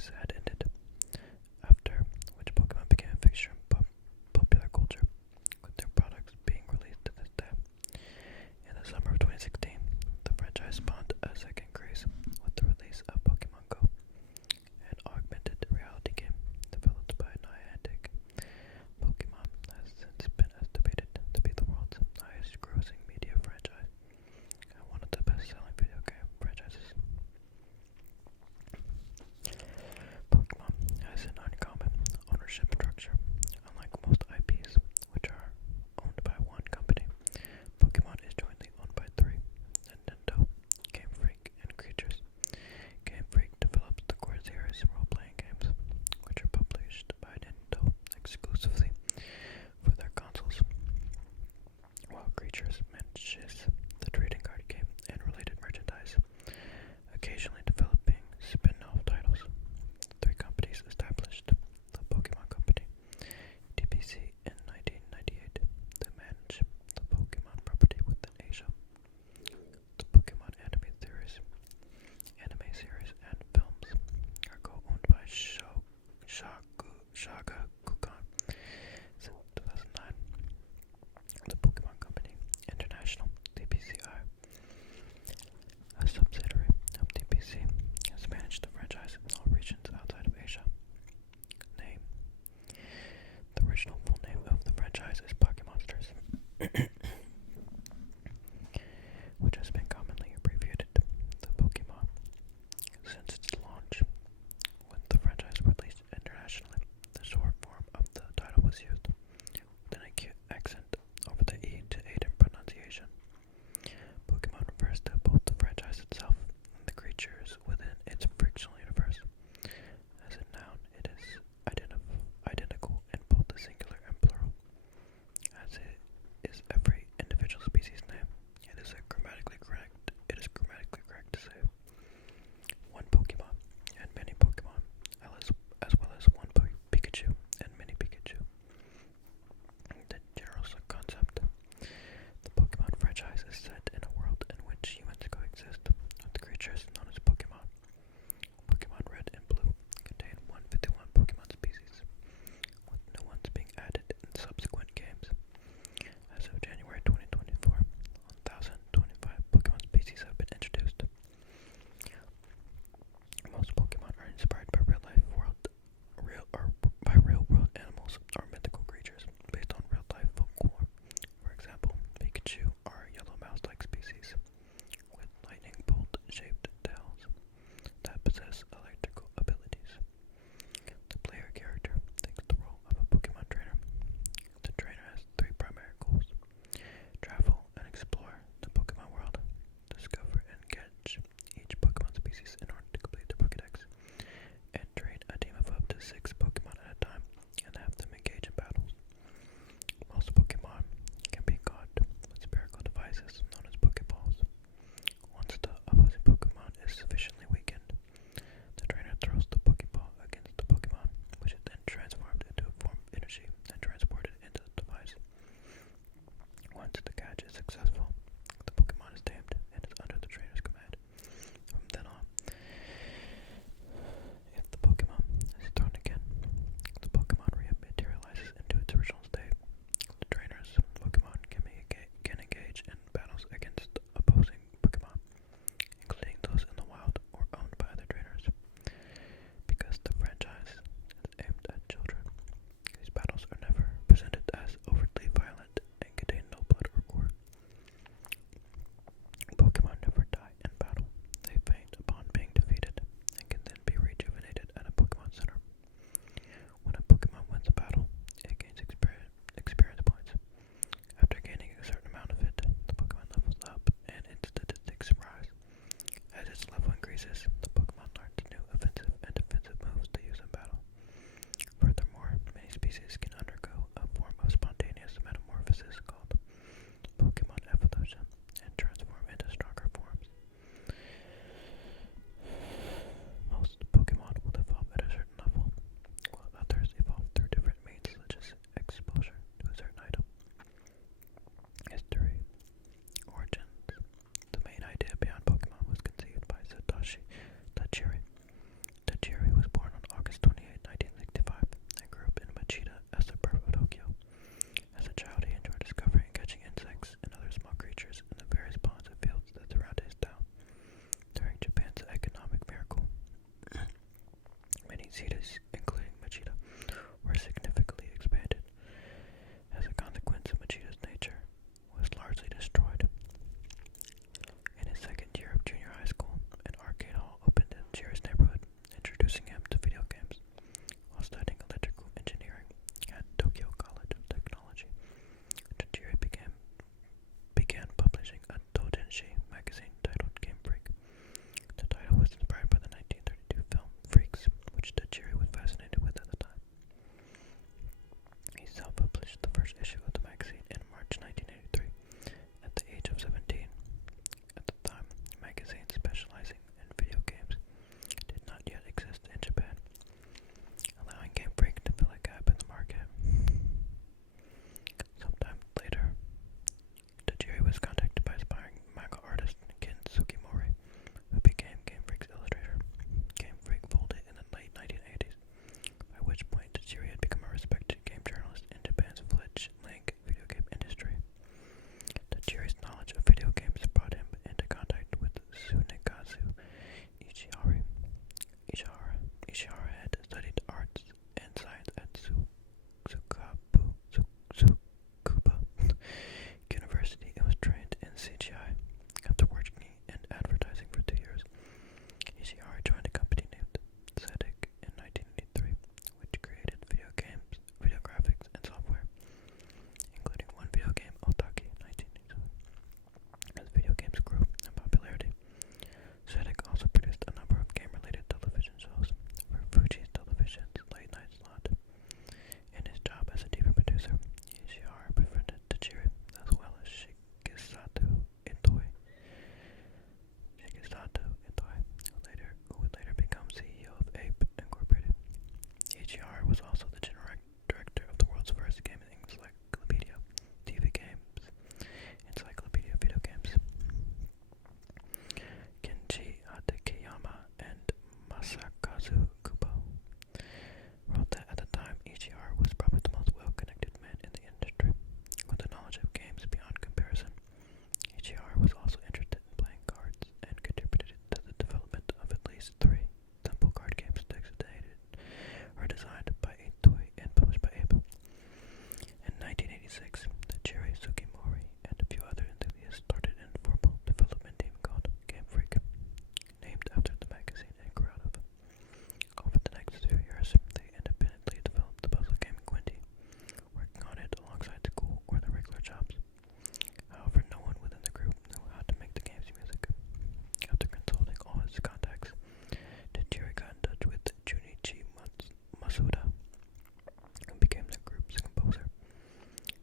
phase had ended, after which Pokemon became a fixture in popular culture, with their products being released to this day. In the summer of 2016, the franchise spawned a second craze with the release of Pokemon Go, an augmented reality game developed by Niantic. Pokemon has since been estimated to be the world's highest grossing media franchise and one of the best-selling video game franchises. Pokemon has an uncommon ownership structure. Unlike most IPs, which are owned by one company, Pokemon is jointly owned by three: Nintendo, Game Freak, and Creatures. Game Freak develops the core series role-playing games, which are published by Nintendo exclusively for their consoles, while Creatures manages the trading card game and related merchandise, occasionally developing spin-off titles. Three companies established the Pokemon Company, TPC, in 1998 to manage the Pokemon property within Asia. The Pokemon anime series, and films are co-owned by Shagakukan since 2009. The Pokemon Company International, TPCI, a subsidiary of TPC, has managed the franchise in all regions outside of Asia. Name. The original full name of the franchise is Pokemonsters, which has been commonly abbreviated to Pokemon. Since its launch, when the franchise released internationally, the short form of the title was used, with an acute accent over the E to aid in pronunciation. Pokemon refers to both the franchise itself and the creatures within its fictional universe. As a noun, it is identical in both the singular and plural. As it is every individual species name, it is grammatically correct to say one Pokemon and many Pokemon, as well as one Pikachu and many Pikachu. The general concept: the Pokemon franchise is set in a world in which humans coexist with creatures known as Pokemon. Pokemon Red and Blue contain 151 Pokemon species, with new ones being added in subsequent games. As of January 2024, 1,025 Pokemon species have been introduced. Most Pokemon are inspired by real-world animals or mythical creatures based on real-life folklore. For example, Pikachu are a yellow mouse-like species with lightning bolt-shaped tails that possess electrical abilities. The player character takes the role of a Pokemon trainer. The trainer has three primary goals: travel and explore the Pokemon world, discover and catch each Pokemon species in order to complete the Pokédex, and train a team of up to 6 Pokemon at a time and have them engage in battles. Most Pokemon can be caught with spherical devices known as Pokeballs. Once the opposing Pokemon is sufficiently weakened, the trainer throws the Pokeball against the Pokemon, which is then transformed into a form of energy and transported into the device. Once the catch is successful, the Pokemon is tamed and is under the trainer's command. From then on, if the Pokemon is thrown again, the Pokemon rematerializes into its original state. The trainer's Pokemon can engage in battles against opposing Pokemon, including those in the wild or owned by other trainers. Because the franchise is aimed at children, these battles are never presented as overtly violent and contain no blood or gore. Pokemon never die in battle. They faint upon being defeated and can then be rejuvenated at a Pokemon Center. When a Pokemon wins a battle, it gains experience points. After gaining a certain amount of it, the Pokemon levels up and its statistics rise. As its level increases, the Pokemon learns new offensive and defensive moves to use in battle. Furthermore, many species can undergo a form of spontaneous metamorphosis called Pokemon evolution and transform into stronger forms. Most Pokemon will evolve at a certain level, while others evolve through different means such as exposure to a certain item. History. Origins. The main idea behind Pokemon was conceived by Satoshi cities, including Machida, were significantly expanded. As a consequence, Machida's nature was largely destroyed. In his second year of junior high school, an arcade hall opened in Jerry's neighborhood, introducing him to video games. While studying electrical engineering at Tokyo College of Technology, Tajiri began publishing a doujinshi magazine titled Game Freak. The title was inspired by the 1932 film Freaks, which Tajiri was fascinated with at the time. He self-published the first issue of the magazine in March 1983, at the age of 17. At the time, magazines specializing in video games did not yet exist in Japan, allowing Game Freak to fill a gap in the market. Sometime later, Tajiri was contacted by aspiring manga artist Ken Sugimori, who became Game Freak's illustrator. Game Freak folded in the late 1980s, by which point Tajiri had become a respected game journalist in Japan's fledgling video game industry. Tajiri's knowledge of video games brought him into contact with Tsunekazu Ishihara. Ishihara had studied arts and science at Tsukuba University and was trained in CGI. After working in advertising for 2 years, Ishihara joined a company named Zedek in 1983, which created video games, video graphics, and software, including one video game, Otaki, 1987. As video games grew in popularity, Zedek also produced a number of game-related television shows for Fuji's Television's late-night slot. In his job as a TV producer, Ishihara befriended Tajiri as well as Shigesato Itoi, who would later become CEO of Ape Incorporated. Ishihara was also the general director of the world's first gaming encyclopedia, TV Games, Encyclopedia of Video Games. Kenji Hatakeyama and Masakazu Kubo wrote that at the time, Ishihara was probably the most well-connected man in the industry, with a knowledge of games beyond comparison. Ishihara was also interested in playing cards and contributed to the development of at least 3 simple card games designated or designed by Itoi and published by Abe. In 1986, Tajiri Sugimori and a few other enthusiasts started an informal development team called Game Freak, named after the magazine and grew out of. Over the next few years, they independently developed the puzzle game Quinty, working on it alongside school or their regular jobs. However, no one within the group knew how to make the game's music. After consulting all his contacts, Tajiri got in touch with Junichi Masuda, who became the group's composer.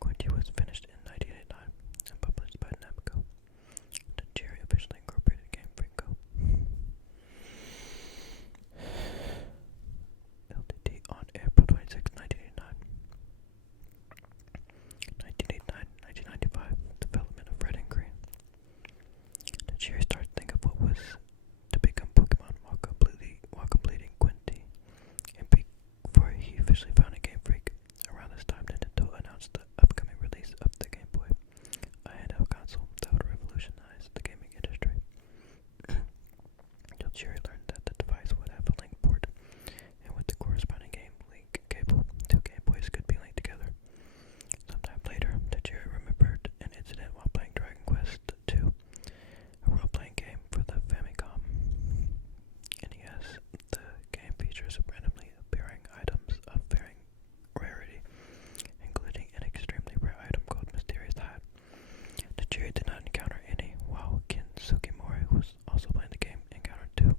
Quinty was finished in 1989 and published by Namco. Tajiri officially incorporated Game Freak Co. Ltd. on April 26, 1989. 1989-1995, development of Red and Green. Tajiri started to think of what was to become Pokemon while completing Quinty, and before he officially founded Game Freak. Around this time, Nintendo announced the upcoming release of the Game Boy, a handheld console that would revolutionize the gaming industry. Tajiri learned that the device would have a link port, and with the corresponding game link cable, 2 Game Boys could be linked together. Sometime later, Tajiri remembered an incident while playing Dragon Quest II, a role-playing game for the Famicom NES. The game features randomly appearing items of varying rarity, including an extremely rare item called Mysterious Hat. Tajiri did not encounter any, while Ken Sugimori, who was also playing the game, encountered 2.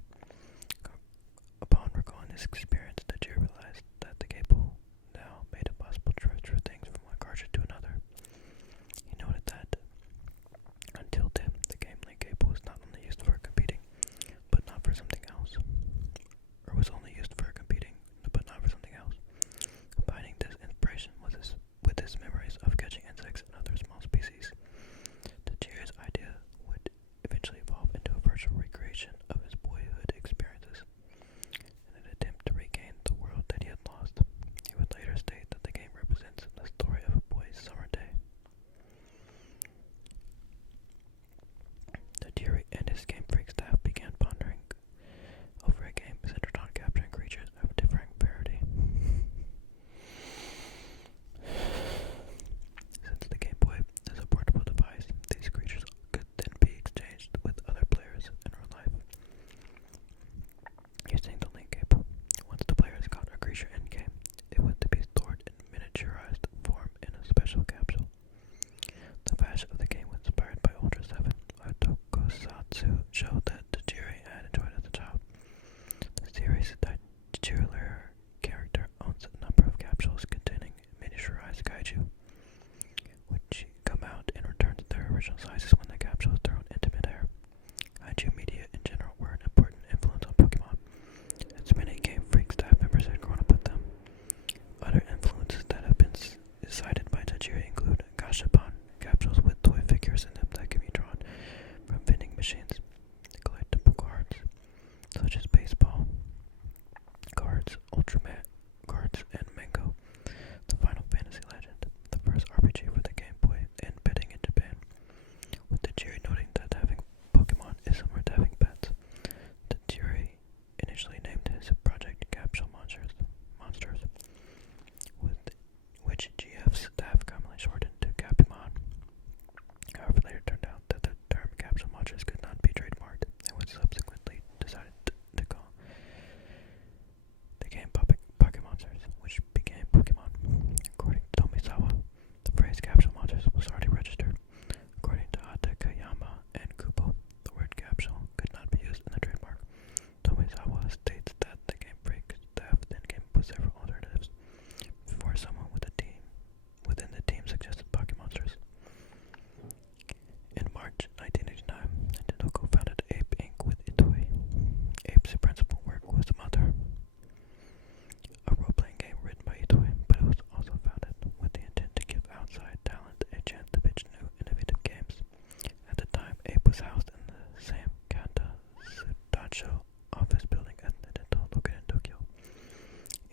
roadshow office building at Nintendo located in Tokyo.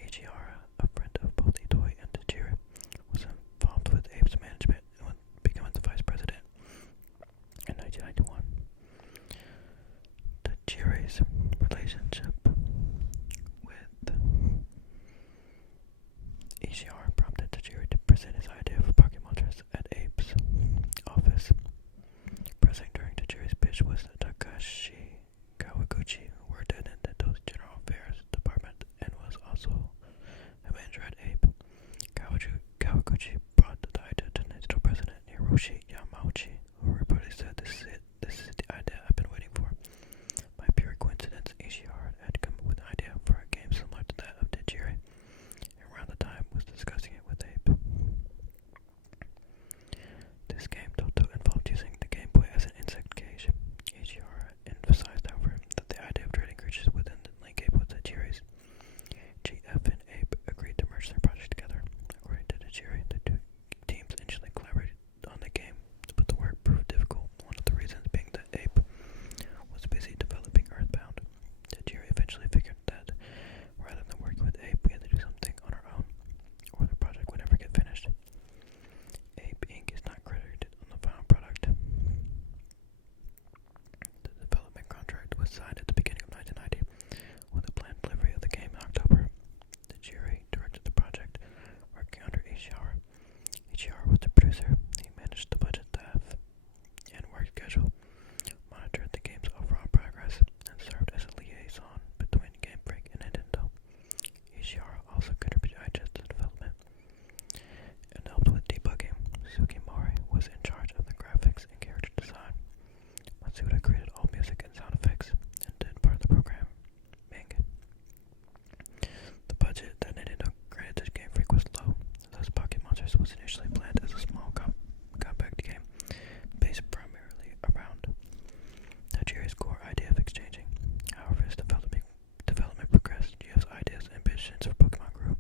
Ichihara, a friend of both Itoi and Tajiri, was involved with Abe's management and would become its vice president in 1991. Tajiri's relationship with Ichihara prompted Tajiri to present his idea for Pokémonsters at Abe's office. Presenting during Tajiri's pitch was Takashi Kawaguchi, who worked at Nintendo's General Affairs Department and was also a manager at Abe. Kawaguchi brought the idea to Nintendo President Hiroshi Yamauchi, who reportedly said, This is the idea I've been waiting for." By pure coincidence, Ishihara had come up with an idea for a game similar to that of Tajiri, and around the time was discussing it with Abe. This game Toto involved using the Game Boy as an insect cage. Ishihara emphasized, however, that the idea of trading creatures within the link Abe was Tajiri's. GF and Abe agreed to merge their project together. According to Tajiri, the two teams initially collaborated on the game, but the work proved difficult, one of the reasons being that Abe was busy developing Earthbound. Tajiri eventually figured that rather than working with Abe, we had to do something on our own, or the project would never get finished. Abe Inc. is not credited on the final product. The development contract was signed at the beginning of 1990, with a planned delivery of the game in October. Tajiri directed the project, working under Ishihara. Ishihara was the producer. He managed the budget, staff, and work schedule, monitored the game's overall progress, and served as a liaison between Game Freak and Nintendo. Ishihara also contributed ideas to development and helped with debugging. Sugimori was in charge of the graphics and character design. Matsuda created all music and sound effects and did part of the programming. The budget that Nintendo granted to Game Freak was low, thus Pokémonsters was initially planned as a small compact game based primarily around Tajiri's core idea of exchanging. However, as development progressed, GF's ideas and ambitions for Pokemon grew.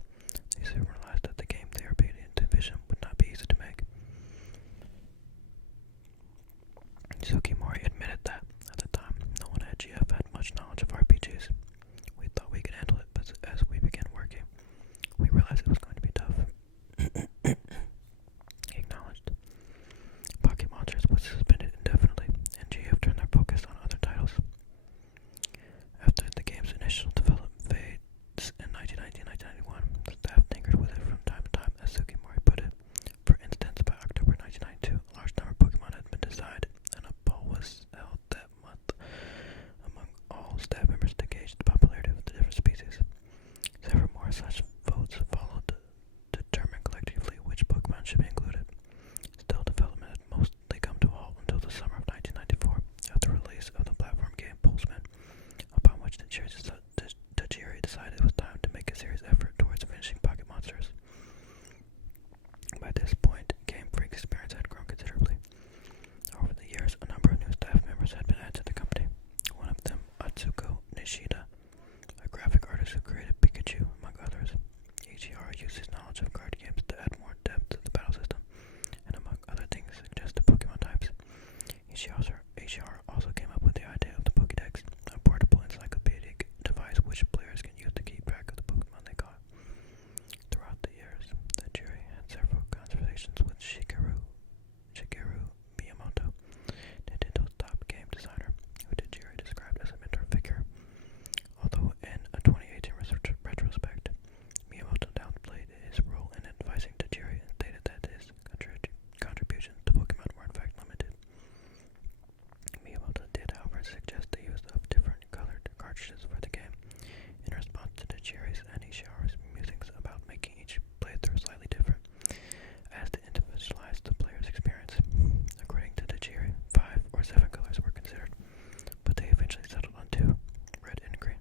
They soon realized that the game they were beginning to envision would not be easy to make. Sugimori admitted that, at the time, no one at GF had much knowledge of RPGs. We thought we could handle it, but as we began working, we realized it was going to be tough. He acknowledged. Pokémonsters was suspended indefinitely, and GF turned their focus on other titles. After the game's initial development phase in 1990-1991, the staff tinkered with it from time to time, as Sugimori put it. For instance, by October 1992, a large number of Pokemon had been decided, and a poll was held that month among all staff members to gauge the popularity of the different species. Several more such votes followed to determine collectively which Pokemon should be included. Still, development had mostly come to a halt until the summer of 1994, after the release of the platform game Pulseman, upon which Tajiri decided it was time to make a serious effort towards finishing Pokémonsters. By this point, Game Freak's experience had grown considerably. Over the years, a number of new staff members had been added to the company. One of them, Atsuko Nishida, a graphic artist who created Pikachu, among others. Ichihara used his knowledge of card games to add more depth to the battle system, and among other things, suggested Pokemon types. Ishihara also came up with the idea of the Pokédex, a portable encyclopedic device which players can use to keep track of the Pokemon they caught. Throughout the years, Tajiri had several conversations with Shigeru Miyamoto, Nintendo's top game designer, who Tajiri described as a mentor figure. Although in a 2018 retrospect, Miyamoto downplayed his role in advising Tajiri and stated that his contributions to Pokemon were in fact limited. Miyamoto did, however, suggest the use of different colored cartridges for the game, in response to Tajiri's and Ishihara's musings about making each playthrough slightly different, as to individualize the player's experience. According to Tajiri, 5 or 7 colors were considered, but they eventually settled on 2, red and green.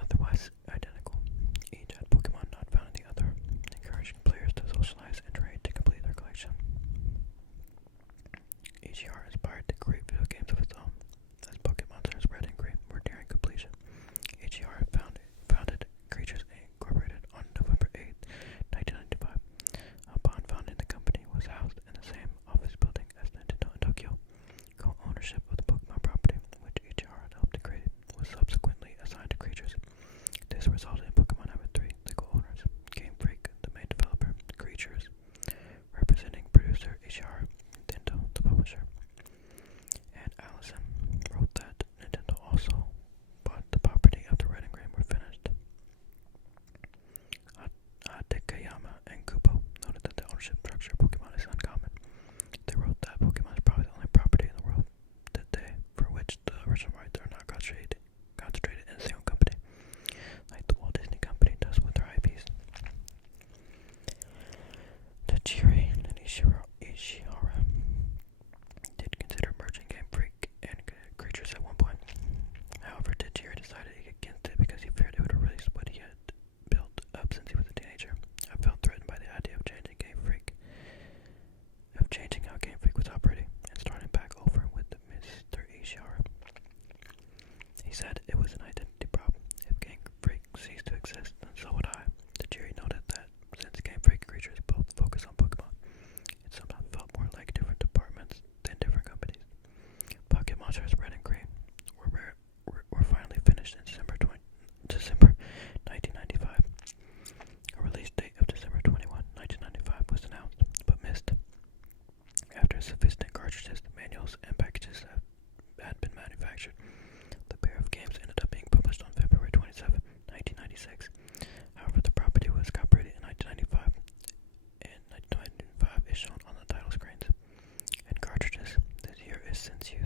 Otherwise identical, each had Pokemon not found in the other, encouraging players to socialize and trade to complete their collection. Ichihara aspired to create video games of its own, as Pokémonsters was an identity problem. If Game Freak ceased to exist, then so would I. The jury noted that since Game Freak creatures both focus on Pokemon, it sometimes felt more like different departments than different companies. Pocket Monsters Red and Green were finally finished in December 1995. A release date of December 21, 1995 was announced, but missed. After sufficient cartridges, manuals, and packages had been manufactured, the pair of games ended up being published on February 27, 1996. However, the property was copyrighted in 1995, and 1995 is shown on the title screens. And cartridges, this year is since used.